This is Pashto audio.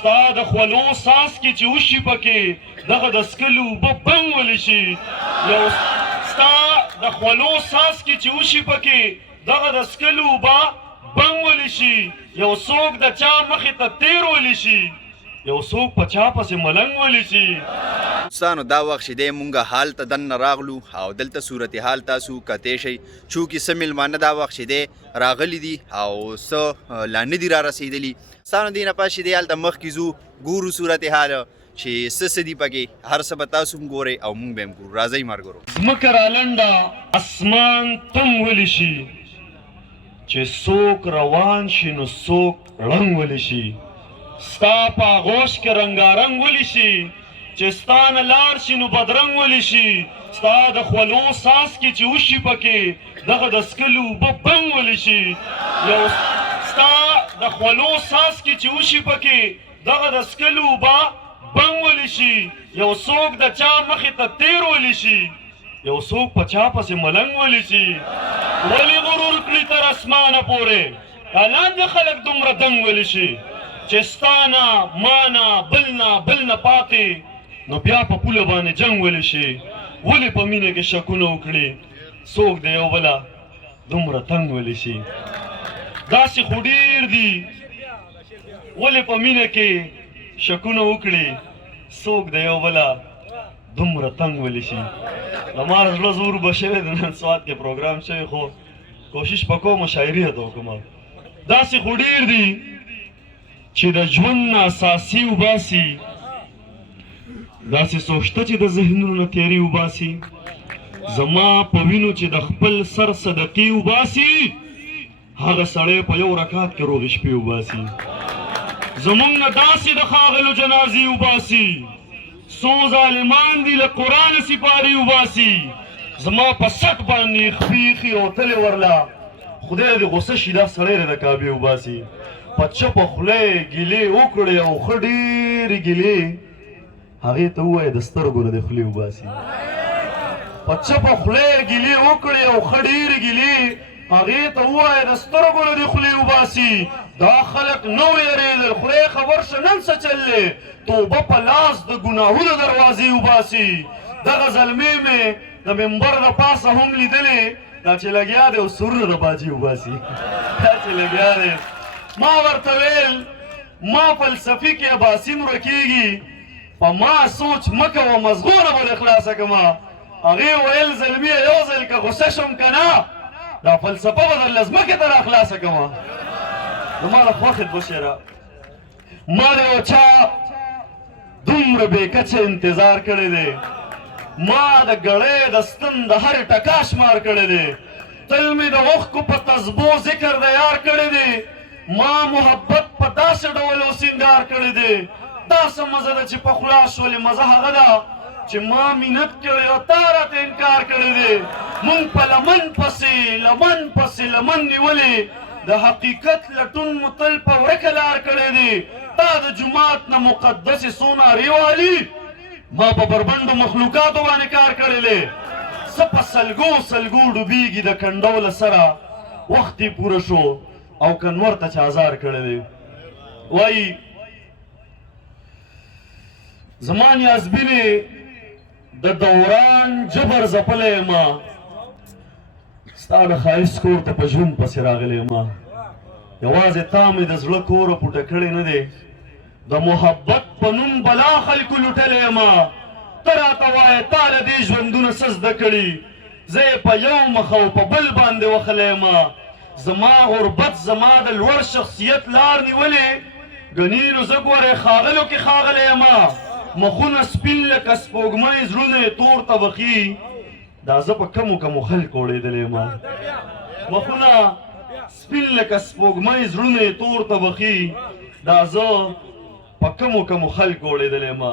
ستا د خولو ساس کې چې وشي پکې دغه د څکلو اوبه بنګ ولی شي ستا د خولو ساس کې چې وشي پکې دغه د څکلو اوبه بنګ ولی شي یو څوک د چا مخې ته تیر ولی شي یو څوک په چا پسې ملنګ ولی شي. دوستانو دا وخت چې دی مونږ حال ته دننه راغلو او دلته صورتحال تاسو کتی شئ چونکې څه میلمانه دا وخت چې دی راغلی دي او څه لا نه دي را رسېدلي. ستانو دې نه پس چې دی هلته مخکې ځو ګورو صورتحال چې څه دي پکې هر څه به تاسو هم ګورئ او مونږ به هم ګورو. راځئ ملګرو. ځمکه رالنډه اسمان تم ولی شي چې څوک روان شي نو څوک ړنګ ولی شي ستا په آغوش کې رنګارنګ ولی شي چې ستا نه لاړ شي نو بدرنګ ولی شي ستا د خولو ساس کې چې وشي پکې دغه د څکلو اوبه بنګ ولی شي ستا د خولو ساس کې چې وشي پکې دغه د څکلو اوبه بنګ ولی شي یو څوک د چا مخې ته تیر ولی شي یو څوک په چا پسې ملنګ ولی شي ولې غرور کړي تر اسمانه پورې دا لاندې خلک دومره دنګ ولی شي چې ستا نه ما نه بل نه پاتې نو بیا په پوله باندې جنګ ولی شي ولې په مینه کې شکونه وکړي څوک د یو بله دومره تنګ ولی شي داسې خو ډېر دي ولې په مینه کې شکونه وکړي څوک د یو بله دومره تنګ ولی شي. زما زړه زور به شوی د نن سوات کې پروګرام شوی خو کوشش به کوم شاعري ته وکړم. داسې خو ډېر دي چې د ژوند نه اساسي وباسي داسې سوچته چې د ذهنونو نه تیاري وباسي زما په وینو چې د خپل سر صدقې وباسي هغه سړی په یو رکعت کې روغې شپې وباسي زمونږ نه داسې د ښاغلو جنازې وباسي څو ظالمان دي له قرآن سپارې وباسي زما په سټ باندې خپې وتلې ورله خدای دې غصه شي دا سړی د کعبې وباسي په چپه خوله یې ګیلې وکړې او ښه ډېرې ګیلې هغې ته ووایه د سترګو نه دې خولې وباسي په چپه خوله یې ګیلې وکړې او ښه ډېرې ګیلې هغې ته ووایه د سترګو نه دې خولې وباسي دا خلک نه ویرېدل خدای خبر شه نن څه چل دی توبه په لاس د ګناهونو دروازې وباسي دغه زلمې مې د ممبر د پاسه هم لیدلې دا چې لګیا دی او سرونه د باجي وباسي دا چې لګیا دی ما ورته ویل ما فلسفي کې اباسین ورکېږي په ما سوچ مه کوه مزغونه به دې خلاصه کړمه هغې ویل زلمي یو ځل که غصه شم که نه دا فلسفه به درله ځمکې ته را خلاصه کړمه زما له خوښې دوه شعره ما د یو چا دومره بې کچه انتظار کړی دی ما د ګړۍ د ستن د هرې ټکا شمار کړی دی تل مې د اوښکو په تسبو ذکر د یار کړی دی ما محبت په داسې ډول سینګار کړی دی داسې مزه ده چې په خوله شولې مزه هغه ده چې ما منت کړی او تا راته انکار کړی دی مونږ په لمن پسې لمن نیولې د حقیقت لټون مو تل په ورکه لار کړی دی تا د جومات نه مقدسې څونه ریوالي ما په بربنډو مخلوقاتو باندې کار کړی دی څه په سلګو ډوبېږي د کنډو سره وخت یې پوره شو او کنور ته چې ازار کړی دی وایي زما نیازبینې د دوران جبر ځپلی یمه ستا د ښایست کور ته په ژوند پسې راغلی یمه یوازې تا مې د زړه کوره پوټه کړی نه دی د محبت په نوم بلا خلکو لوټلی یمه ته راته وایه تا له دې ژوندونه څه زده کړي زه یې په یو مخ او په بل باندې وښلی یمه زما غربت زما د لوړ شخصیت لار نیولې ګنې نو زه ګورې ښاغلو کې ښاغلی یمه مخونه سپین لکه سپوږمۍ زړونه یې تور طبقي دا زه په کمو خلکو اړېدلی یمه مخونه سپین لکه سپوږمۍ زړونه یې تور طبقي دا زه په کمو خلکو اړېدلی یمه